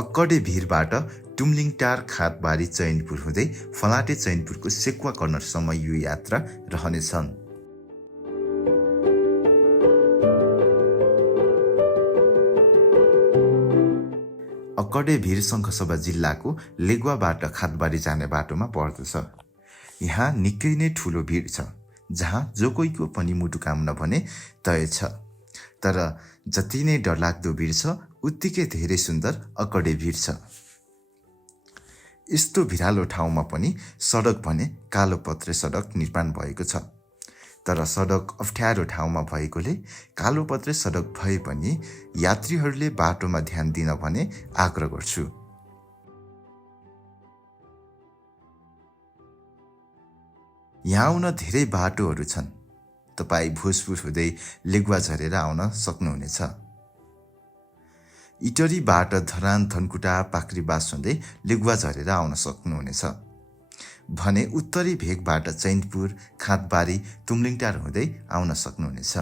अक्कडे भिरबाट टुम्लिङटार खातबारी चैनपुर हुँदै फलाटे चैनपुरको सेकुवा कर्नरसम्म यो यात्रा रहनेछ। अक्कडे भिर सङ्खसभा जिल्लाको लेगुवाबाट खातबारी जाने बाटोमा पर्दछ। यहाँ निकै नै ठुलो भिड छ, जहाँ जो कोहीको पनि मुटु काम्न भने तय छ। तर जति नै डरलाग्दो भिड छ, उत्तिकै धेरै सुन्दर अक्कडे भिड छ। यस्तो भिरालो ठाउँमा पनि सडक भने कालोपत्रे सडक निर्माण भएको छ। तर सडक अप्ठ्यारो ठाउँमा भएकोले कालोपत्रे सडक भए पनि यात्रीहरूले बाटोमा ध्यान दिन भने आग्रह गर्छु। यहाँ आउन धेरै बाटोहरू छन्। तपाईँ भोजपुर हुँदै लेगुवा झरेर आउन सक्नुहुनेछ। इटरीबाट धरान, धनकुटा, पाक्रीबास हुँदै लेगुवा झरेर आउन सक्नुहुनेछ भने उत्तरी भेगबाट चैनपुर, खातबारी, तुम्लिङटार हुँदै आउन सक्नुहुनेछ।